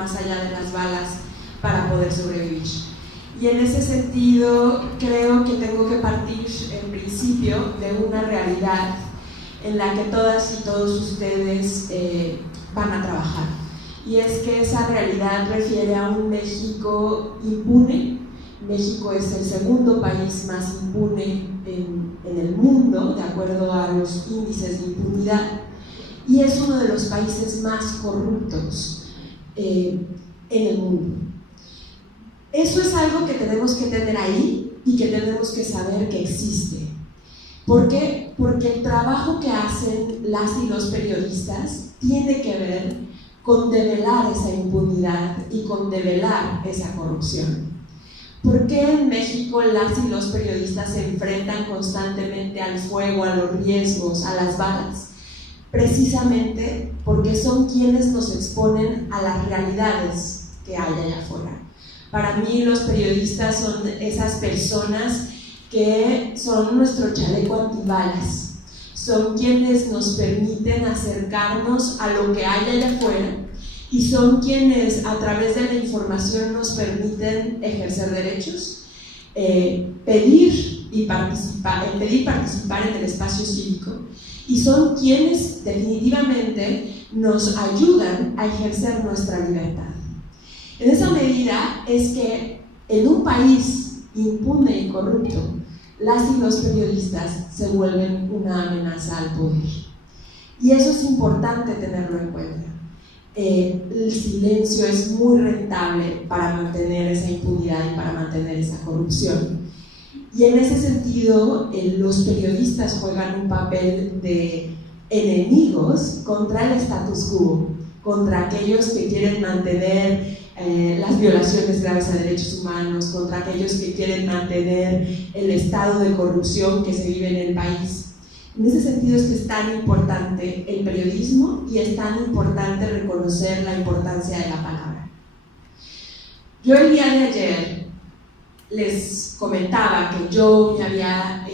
más allá de las balas para poder sobrevivir. Y en ese sentido creo que tengo que partir en principio de una realidad en la que todas y todos ustedes van a trabajar. Y es que esa realidad refiere a un México impune. México es el segundo país más impune en el mundo, de acuerdo a los índices de impunidad, y es uno de los países más corruptos en el mundo. Eso es algo que tenemos que tener ahí y que tenemos que saber que existe. ¿Por qué? Porque el trabajo que hacen las y los periodistas tiene que ver con develar esa impunidad y con develar esa corrupción. ¿Por qué en México las y los periodistas se enfrentan constantemente al fuego, a los riesgos, a las balas? Precisamente porque son quienes nos exponen a las realidades que hay allá afuera. Para mí los periodistas son esas personas que son nuestro chaleco antibalas, son quienes nos permiten acercarnos a lo que hay allá afuera y son quienes a través de la información nos permiten ejercer derechos, pedir participar en el espacio cívico, y son quienes definitivamente nos ayudan a ejercer nuestra libertad. En esa medida es que en un país impune y corrupto, las y los periodistas se vuelven una amenaza al poder. Y eso es importante tenerlo en cuenta. El silencio es muy rentable para mantener esa impunidad y para mantener esa corrupción. Y en ese sentido, los periodistas juegan un papel de enemigos contra el status quo, contra aquellos que quieren mantener las violaciones graves a derechos humanos, contra aquellos que quieren mantener el estado de corrupción que se vive en el país. En ese sentido es que es tan importante el periodismo y es tan importante reconocer la importancia de la palabra. Yo el día de ayer les comentaba que yo me había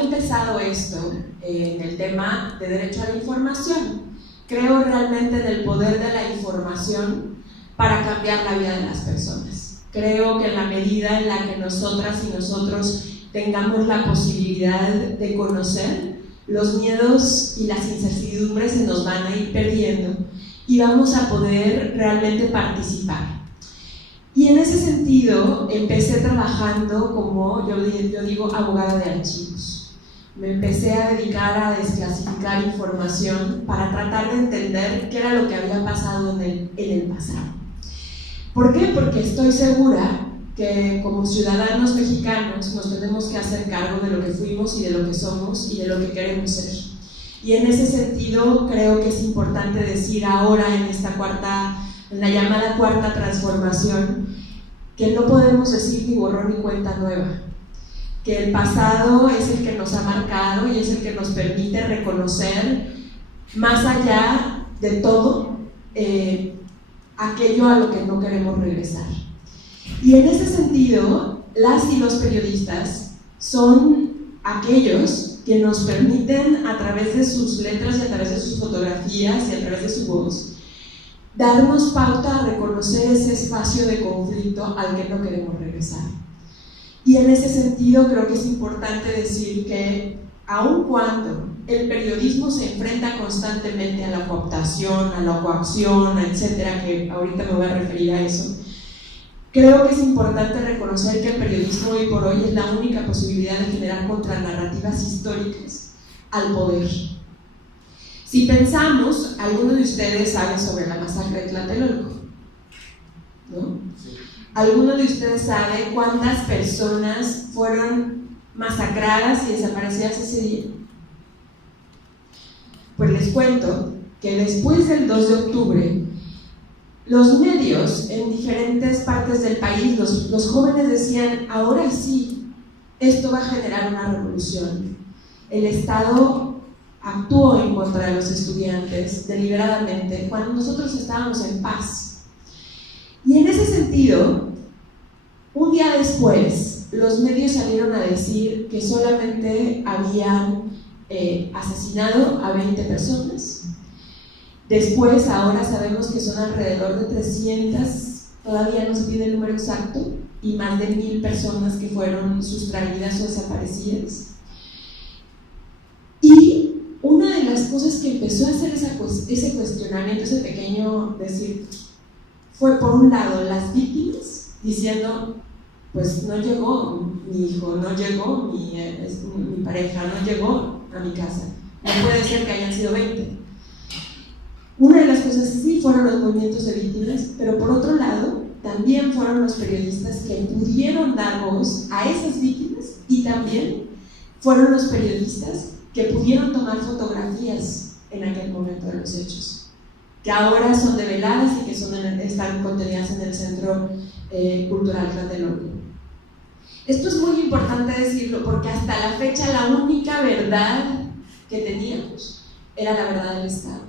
empezado esto en el tema de derecho a la información. Creo realmente en el poder de la información para cambiar la vida de las personas. Creo que en la medida en la que nosotras y nosotros tengamos la posibilidad de conocer, los miedos y las incertidumbres se nos van a ir perdiendo y vamos a poder realmente participar. Y en ese sentido empecé trabajando como, yo digo, abogada de archivos. Me empecé a dedicar a desclasificar información para tratar de entender qué era lo que había pasado en el pasado. ¿Por qué? Porque estoy segura que como ciudadanos mexicanos nos tenemos que hacer cargo de lo que fuimos y de lo que somos y de lo que queremos ser. Y en ese sentido creo que es importante decir ahora en la llamada cuarta transformación, que no podemos decir ni borrón ni cuenta nueva, que el pasado es el que nos ha marcado y es el que nos permite reconocer más allá de todo aquello a lo que no queremos regresar. Y en ese sentido, las y los periodistas son aquellos que nos permiten a través de sus letras y a través de sus fotografías y a través de su voz darnos pauta a reconocer ese espacio de conflicto al que no queremos regresar. Y en ese sentido creo que es importante decir que aun cuando el periodismo se enfrenta constantemente a la cooptación, a la coacción, etcétera, que ahorita me voy a referir a eso, creo que es importante reconocer que el periodismo hoy por hoy es la única posibilidad de generar contranarrativas históricas al poder. Si pensamos, alguno de ustedes sabe sobre la masacre de Tlatelolco, ¿no? Sí. ¿Alguno de ustedes sabe cuántas personas fueron masacradas y desaparecidas ese día? Pues les cuento que después del 2 de octubre, los medios en diferentes partes del país, los jóvenes decían, ahora sí, esto va a generar una revolución. El Estado actuó en contra de los estudiantes deliberadamente cuando nosotros estábamos en paz. Y en ese sentido, un día después, los medios salieron a decir que solamente habían asesinado a 20 personas Después, ahora sabemos que son alrededor de 300, todavía no se pide el número exacto, y más de 1000 personas que fueron sustraídas o desaparecidas. Y una de las cosas que empezó a hacer ese cuestionamiento, ese pequeño decir, fue por un lado las víctimas diciendo, pues no llegó mi hijo, no llegó mi pareja, no llegó a mi casa, no puede ser que hayan sido 20. Una de las cosas sí fueron los movimientos de víctimas, pero por otro lado también fueron los periodistas que pudieron dar voz a esas víctimas, y también fueron los periodistas que pudieron tomar fotografías en aquel momento de los hechos, que ahora son develadas y que están contenidas en el Centro Cultural Tlatelolco. Esto es muy importante decirlo porque hasta la fecha la única verdad que teníamos era la verdad del Estado.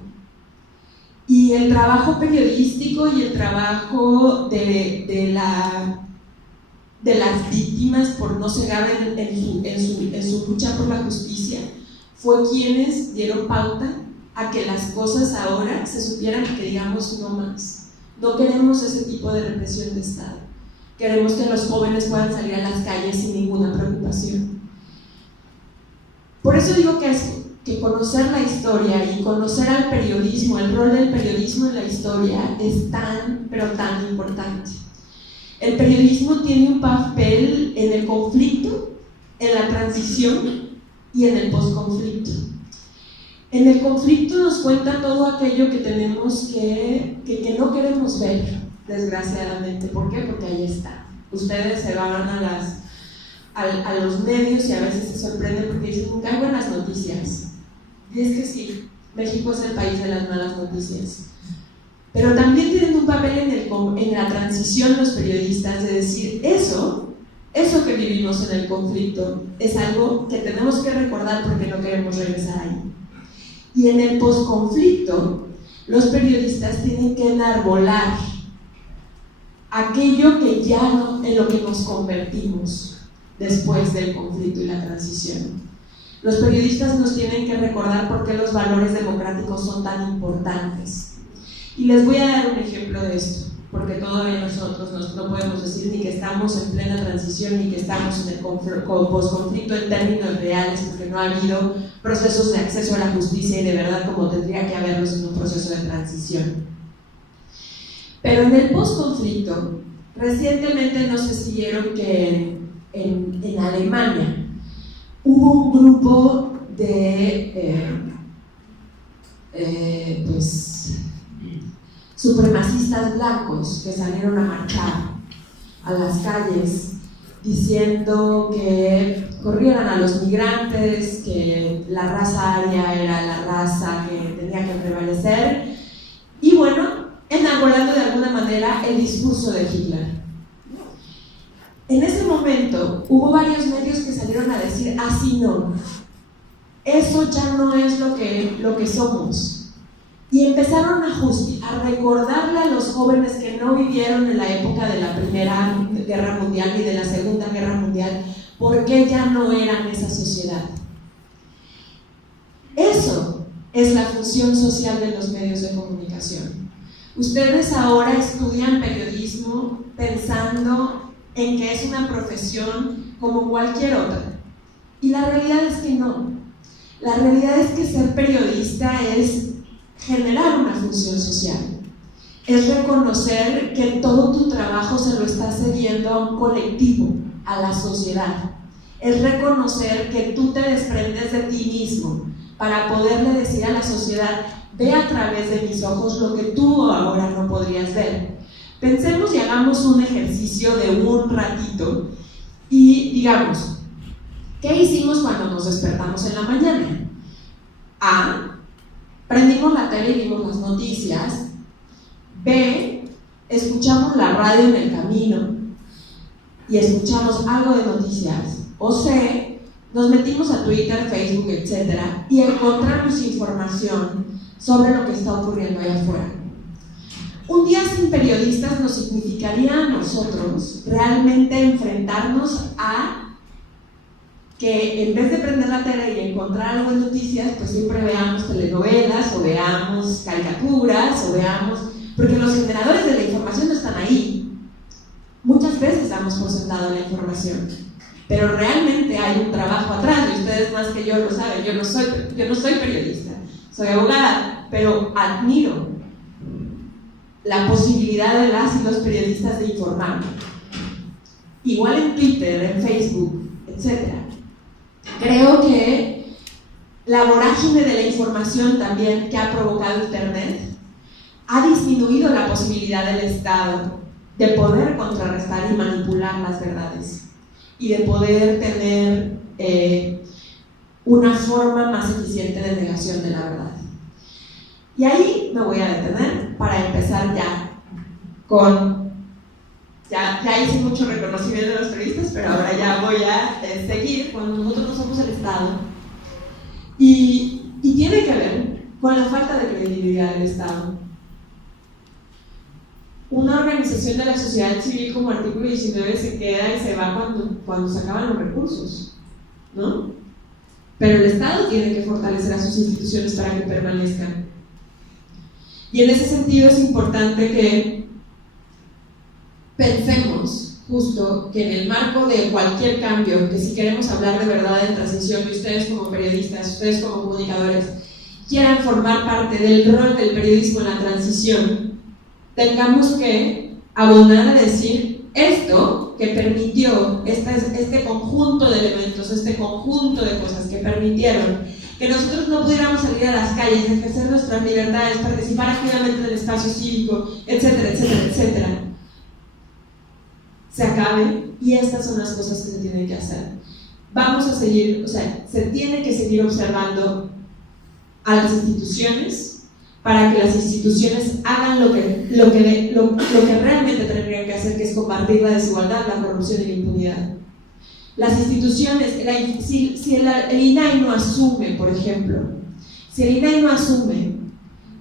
Y el trabajo periodístico y el trabajo de las víctimas por no cegar en su lucha por la justicia fue quienes dieron pauta a que las cosas ahora se supieran y que digamos no más. No queremos ese tipo de represión de Estado. Queremos que los jóvenes puedan salir a las calles sin ninguna preocupación. Por eso digo que conocer la historia y conocer al periodismo, el rol del periodismo en la historia es tan, pero tan importante. El periodismo tiene un papel en el conflicto, en la transición y en el posconflicto. En el conflicto nos cuenta todo aquello que tenemos que no queremos ver, desgraciadamente. ¿Por qué? Porque ahí está. Ustedes se van a los medios y a veces se sorprenden porque dicen, nunca hay buenas noticias. Y es que sí, México es el país de las malas noticias. Pero también tienen un papel en la transición los periodistas de decir, eso que vivimos en el conflicto es algo que tenemos que recordar porque no queremos regresar ahí. Y en el posconflicto, los periodistas tienen que enarbolar aquello que ya no, en lo que nos convertimos después del conflicto y la transición. Los periodistas nos tienen que recordar por qué los valores democráticos son tan importantes. Y les voy a dar un ejemplo de esto, porque todavía nosotros no podemos decir ni que estamos en plena transición ni que estamos en el posconflicto en términos reales, porque no ha habido procesos de acceso a la justicia y de verdad como tendría que haberlos en un proceso de transición. Pero en el posconflicto, recientemente no sé si vieron que en Alemania hubo un grupo de supremacistas blancos que salieron a marchar a las calles diciendo que corrieran a los migrantes, que la raza aria era la raza que tenía que prevalecer y bueno, enarbolando de alguna manera el discurso de Hitler. En ese momento hubo varios medios que salieron a decir así no, eso ya no es lo que somos. Y empezaron a recordarle a los jóvenes que no vivieron en la época de la Primera Guerra Mundial ni de la Segunda Guerra Mundial, por qué ya no eran esa sociedad. Eso es la función social de los medios de comunicación. Ustedes ahora estudian periodismo pensando en que es una profesión como cualquier otra. Y la realidad es que no. La realidad es que ser periodista es generar una función social, es reconocer que todo tu trabajo se lo estás cediendo a un colectivo, a la sociedad, es reconocer que tú te desprendes de ti mismo para poderle decir a la sociedad, ve a través de mis ojos lo que tú ahora no podrías ver. Pensemos y hagamos un ejercicio de un ratito y digamos, ¿qué hicimos cuando nos despertamos en la mañana? A, prendimos la tele y vimos las noticias. B, escuchamos la radio en el camino y escuchamos algo de noticias. O C, nos metimos a Twitter, Facebook, etc. y encontramos información sobre lo que está ocurriendo allá afuera. Un día sin periodistas nos significaría a nosotros realmente enfrentarnos a que en vez de prender la tele y encontrar algo en noticias, pues siempre veamos telenovelas, o veamos caricaturas, o veamos... Porque los generadores de la información no están ahí. Muchas veces damos por sentado la información, pero realmente hay un trabajo atrás, y ustedes más que yo lo saben. Yo no soy periodista, soy abogada, pero admiro la posibilidad de las y los periodistas de informar. Igual en Twitter, en Facebook, etc. Creo que la vorágine de la información también que ha provocado Internet ha disminuido la posibilidad del Estado de poder contrarrestar y manipular las verdades, y de poder tener una forma más eficiente de negación de la verdad. Y ahí me voy a detener para empezar ya con... Ya hice mucho reconocimiento de los periodistas, pero ahora ya voy a seguir cuando nosotros no somos el Estado. Y tiene que ver con la falta de credibilidad del Estado. Una organización de la sociedad civil como Artículo 19 se queda y se va cuando se acaban los recursos, ¿no? Pero el Estado tiene que fortalecer a sus instituciones para que permanezcan. Y en ese sentido es importante que pensemos justo que en el marco de cualquier cambio, que si queremos hablar de verdad en transición, y ustedes como periodistas, ustedes como comunicadores, quieran formar parte del rol del periodismo en la transición, tengamos que abonar a decir esto que permitió, este conjunto de elementos, este conjunto de cosas que permitieron que nosotros no pudiéramos salir a las calles, ejercer nuestras libertades, participar activamente en el espacio cívico, etcétera, etcétera, etcétera, se acabe. Y estas son las cosas que se tienen que hacer. Vamos a seguir, se tiene que seguir observando a las instituciones para que las instituciones hagan lo que realmente tendrían que hacer, que es combatir la desigualdad, la corrupción y la impunidad. Las instituciones, si el INAI no asume, por ejemplo, si el INAI no asume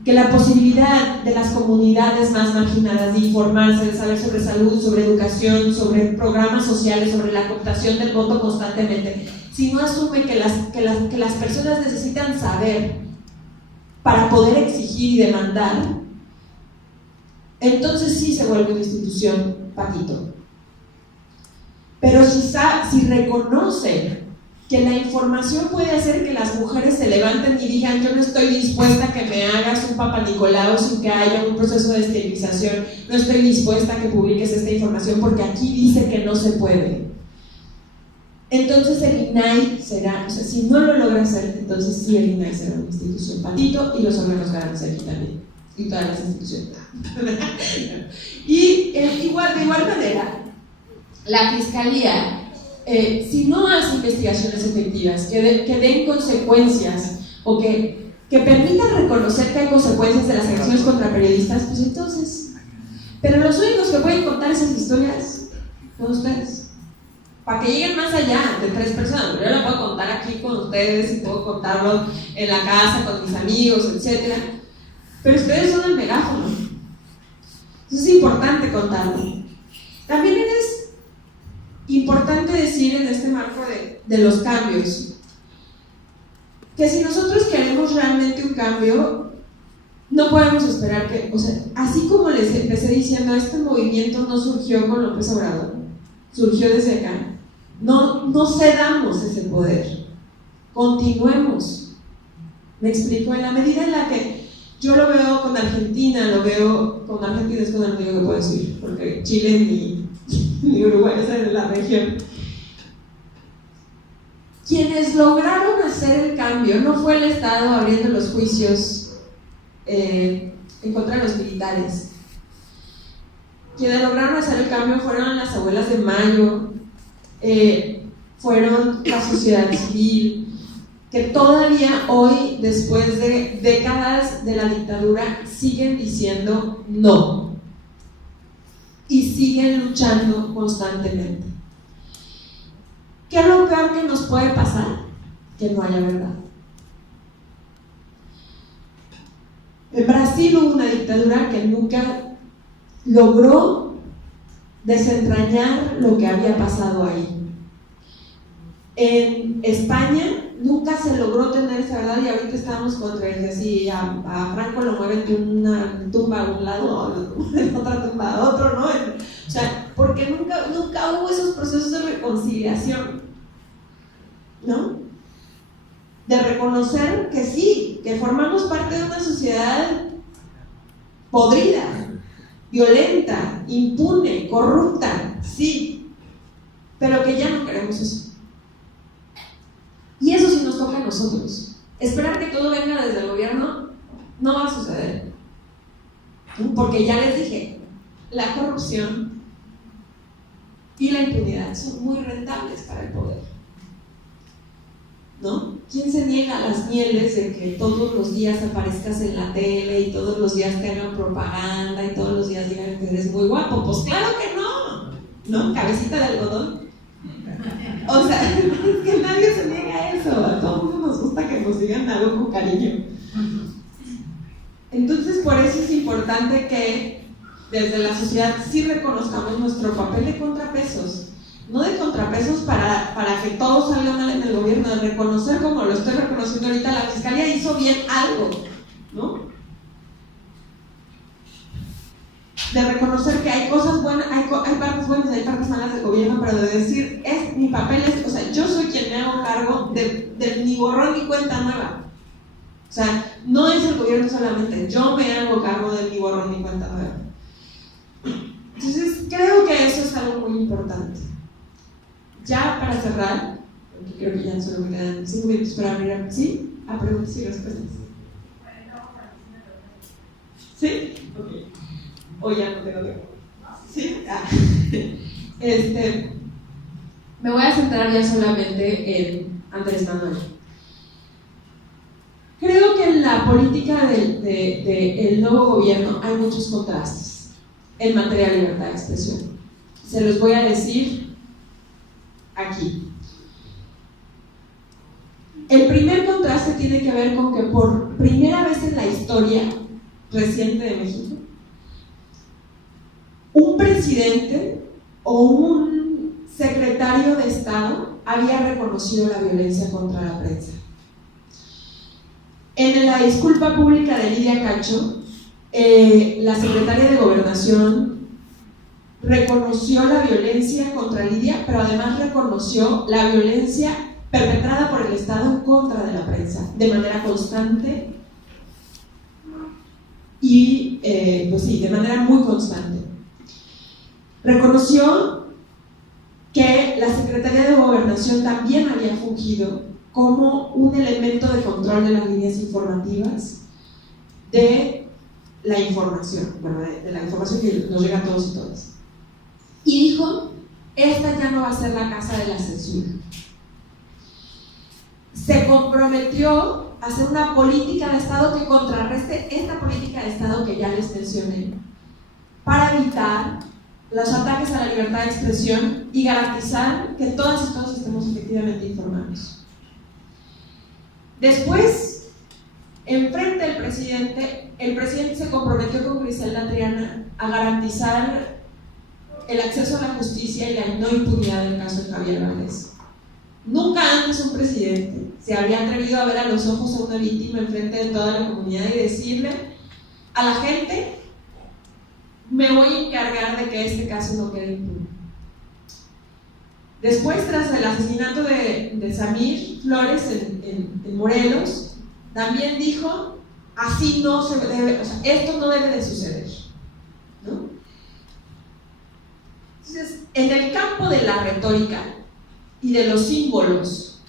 que la posibilidad de las comunidades más marginadas de informarse, de saber sobre salud, sobre educación, sobre programas sociales, sobre la cooptación del voto constantemente, si no asume que las personas necesitan saber para poder exigir y demandar, entonces sí se vuelve una institución patito. Pero si reconoce que la información puede hacer que las mujeres se levanten y digan: yo no estoy dispuesta a que me hagas un Papa Nicolau sin que haya un proceso de esterilización, no estoy dispuesta a que publiques esta información porque aquí dice que no se puede, entonces el INAI será, si no lo logra hacer, entonces sí el INAI será una institución patito, y los órganos garantes aquí también, y todas las instituciones. Y de igual manera, la Fiscalía, si no hace investigaciones efectivas que den consecuencias, o que permitan reconocer que hay consecuencias de las acciones contra periodistas, pues entonces, pero los únicos que pueden contar esas historias son ustedes, para que lleguen más allá de 3 personas. Yo la puedo contar aquí con ustedes, y puedo contarlo en la casa con mis amigos, etc. Pero ustedes son el megáfono. Eso es importante contarlo. También es importante decir en este marco de los cambios, que si nosotros queremos realmente un cambio, no podemos esperar que, así como les empecé diciendo, este movimiento no surgió con López Obrador, surgió desde acá. No cedamos ese poder, continuemos. Me explico, en la medida en la que yo lo veo con Argentina, es con el único que puedo decir, porque Chile ni Uruguay es en la región. Quienes lograron hacer el cambio no fue el Estado abriendo los juicios en contra de los militares. Quienes lograron hacer el cambio fueron las abuelas de Mayo, fueron la sociedad civil, que todavía hoy, después de décadas de la dictadura, siguen diciendo no y siguen luchando constantemente. ¿Qué es lo peor que nos puede pasar? Que no haya verdad. En Brasil hubo una dictadura que nunca logró desentrañar lo que había pasado ahí. En España nunca se logró tener esa verdad y ahorita estamos contra el que si a Franco lo mueven de una tumba a un lado, de otra tumba a otro, ¿no? O sea, porque nunca hubo esos procesos de reconciliación, ¿no? De reconocer que sí, que formamos parte de una sociedad podrida, violenta, impune, corrupta, sí, pero que ya no queremos eso. Y eso sí nos toca a nosotros. Esperar que todo venga desde el gobierno no va a suceder. Porque ya les dije, la corrupción y la impunidad son muy rentables para el poder, ¿no? ¿Quién se niega a las mieles de que todos los días aparezcas en la tele y todos los días te hagan propaganda y todos los días digan que eres muy guapo? Pues claro que no, ¿no? Cabecita de algodón. O sea, es que nadie se niega a eso, a todo el mundo nos gusta que nos digan algo con cariño. Entonces, por eso es importante que desde la sociedad sí reconozcamos nuestro papel de contrapesos. No de contrapesos para que todo salga mal en el gobierno, de reconocer, como lo estoy reconociendo ahorita, la fiscalía hizo bien algo, ¿no? De reconocer que hay cosas buenas, hay partes buenas y hay partes malas del gobierno, pero de decir, mi papel es, o sea, yo soy quien me hago cargo de mi borrón y cuenta nueva. O sea, no es el gobierno solamente, yo me hago cargo de mi borrón y cuenta nueva. Entonces, creo que eso es algo muy importante. Ya para cerrar, porque creo que ya solo me quedan 5 minutos para abrir, ¿sí? A preguntas y respuestas. ¿Sí? Ok. O ya no tengo tiempo. ¿Sí? Me voy a centrar ya solamente en Andrés Manuel. Creo que en la política del nuevo gobierno hay muchos contrastes en materia de libertad de expresión. Se los voy a decir aquí. El primer contraste tiene que ver con que por primera vez en la historia reciente de México, un presidente o un secretario de Estado había reconocido la violencia contra la prensa. En la disculpa pública de Lidia Cacho, la secretaria de Gobernación reconoció la violencia contra Lidia, pero además reconoció la violencia perpetrada por el Estado en contra de la prensa, de manera constante y, pues sí, de manera muy constante. Reconoció que la Secretaría de Gobernación también había fungido como un elemento de control de las líneas informativas de la información, bueno, de la información que nos llega a todos y todas. Y dijo, esta ya no va a ser la casa de la censura. Se comprometió a hacer una política de Estado que contrarreste esta política de Estado que ya les mencioné, para evitar los ataques a la libertad de expresión y garantizar que todas y todos estemos efectivamente informados. Después, enfrente del presidente, el presidente se comprometió con Griselda Triana a garantizar el acceso a la justicia y la no impunidad del caso de Javier Valdez. Nunca antes un presidente se había atrevido a ver a los ojos a una víctima enfrente de toda la comunidad y decirle a la gente: me voy a encargar de que este caso no quede impune. Después, tras el asesinato de Samir Flores en Morelos, también dijo, así no se debe, o sea, esto no debe de suceder, ¿no? Entonces, en el campo de la retórica y de los símbolos,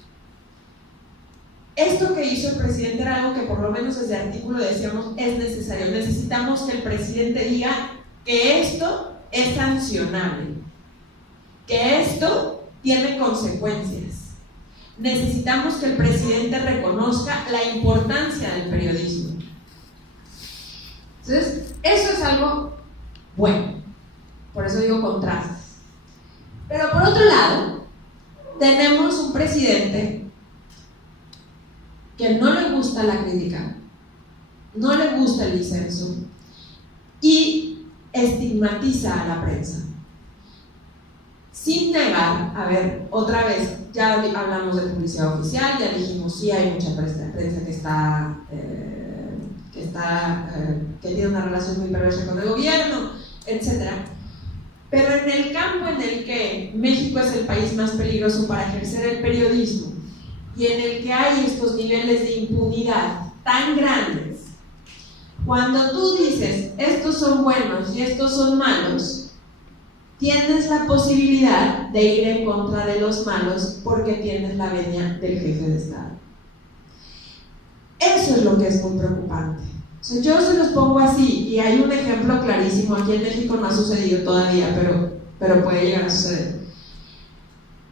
esto que hizo el presidente era algo que por lo menos desde el artículo decíamos es necesario. Necesitamos que el presidente diga que esto es sancionable, que esto tiene consecuencias. Necesitamos que el presidente reconozca la importancia del periodismo. Entonces, eso es algo bueno, por eso digo contrastes. Pero por otro lado, tenemos un presidente que no le gusta la crítica, no le gusta el disenso y estigmatiza a la prensa. Sin negar, a ver, otra vez, ya hablamos de publicidad oficial, ya dijimos sí hay mucha prensa que tiene una relación muy perversa con el gobierno, etc. Pero en el campo en el que México es el país más peligroso para ejercer el periodismo y en el que hay estos niveles de impunidad tan grandes, cuando tú dices estos son buenos y estos son malos, tienes la posibilidad de ir en contra de los malos porque tienes la venia del jefe de Estado. Eso es lo que es muy preocupante. O sea, yo se los pongo así, y hay un ejemplo clarísimo. Aquí en México no ha sucedido todavía, pero puede llegar a suceder.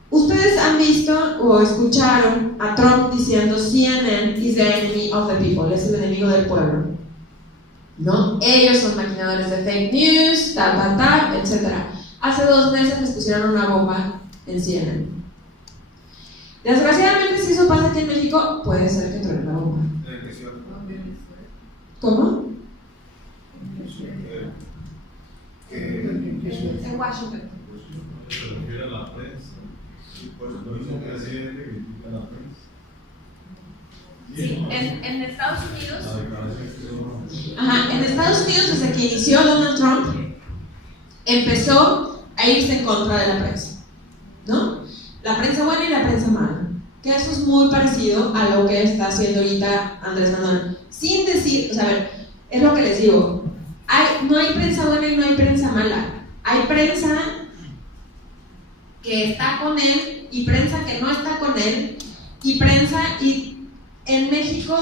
Ustedes han visto o escucharon a Trump diciendo CNN is the enemy of the people, es el enemigo del pueblo, ¿no? Ellos son maquinadores de fake news, etc. Hace 2 meses les pusieron una bomba en CNN. Desgraciadamente, si eso pasa aquí en México, puede ser que truene la bomba. ¿Cómo? En Washington. Se refiere a la prensa. Por eso el presidente critica a la prensa. Sí, en Estados Unidos. Ajá, en Estados Unidos, desde que inició Donald Trump, empezó a irse en contra de la prensa, ¿no? La prensa buena y la prensa mala. Que eso es muy parecido a lo que está haciendo ahorita Andrés Manuel. Sin decir, o sea, a ver, es lo que les digo. No hay prensa buena y no hay prensa mala. Hay prensa que está con él y prensa que no está con él. Y en México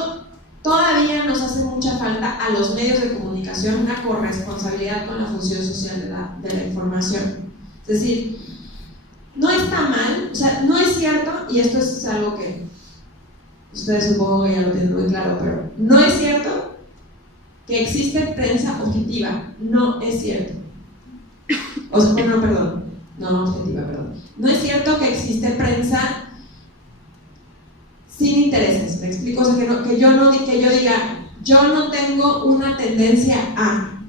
todavía nos hace mucha falta a los medios de comunicación una corresponsabilidad con la función social de la información. Es decir, no está mal, o sea, no es cierto, y esto es algo que ustedes supongo que ya lo tienen muy claro, pero no es cierto que existe prensa objetiva, no es cierto. O sea, no, perdón, no objetiva, perdón. No es cierto que existe prensa sin intereses, ¿me explico? O sea, que yo diga, yo no tengo una tendencia a.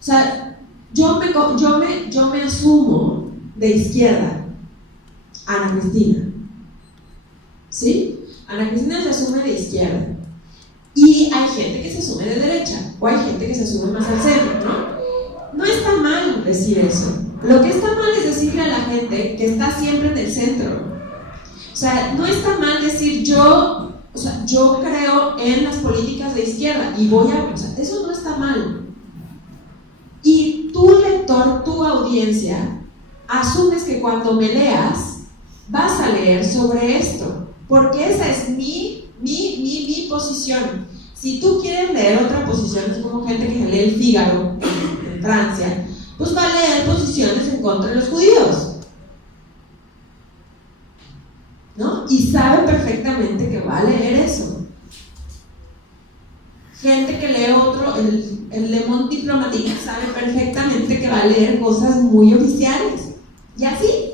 O sea, yo me asumo de izquierda, Ana Cristina, ¿sí? Ana Cristina se asume de izquierda y hay gente que se asume de derecha o hay gente que se asume más al centro, ¿no? No está mal decir eso. Lo que está mal es decirle a la gente que está siempre en el centro. O sea, no está mal decir yo creo en las políticas de izquierda y o sea, eso no está mal. Y tu lector, tu audiencia, asumes que cuando me leas vas a leer sobre esto, porque esa es mi posición. Si tú quieres leer otra posición, es como gente que lee el Figaro en Francia, pues va a leer posiciones en contra de los judíos, ¿no? Y sabe perfectamente que va a leer eso. Gente que lee el Le Monde Diplomatique sabe perfectamente que va a leer cosas muy oficiales, y así.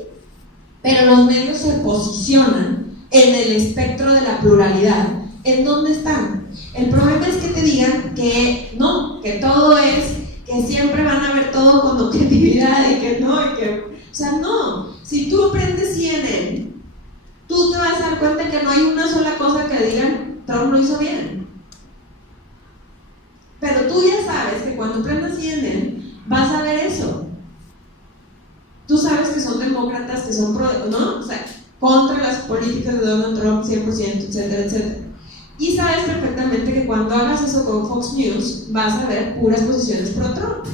Pero los medios se posicionan en el espectro de la pluralidad. ¿En dónde están? El problema es que te digan que no, que todo es, que siempre van a ver todo con objetividad y que no, o sea, no. Si tú aprendes CNN, tú te vas a dar cuenta que no hay una sola cosa que digan Trump lo hizo bien. Pero tú ya sabes que cuando aprendas CNN vas a ver eso. Tú sabes que son demócratas, que son ¿no? O sea, contra las políticas de Donald Trump 100%, etcétera, etcétera. Y sabes perfectamente que cuando hagas eso con Fox News vas a ver puras posiciones pro Trump,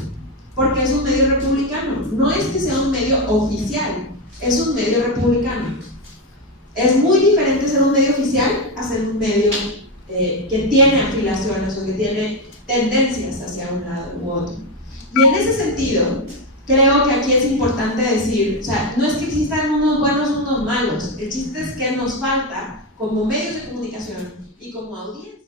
porque es un medio republicano. No es que sea un medio oficial, es un medio republicano. Es muy diferente ser un medio oficial a ser un medio que tiene afiliaciones o que tiene tendencias hacia un lado u otro. Y en ese sentido, creo que aquí es importante decir, o sea, no es que existan unos buenos o unos malos, el chiste es que nos falta como medios de comunicación y como audiencia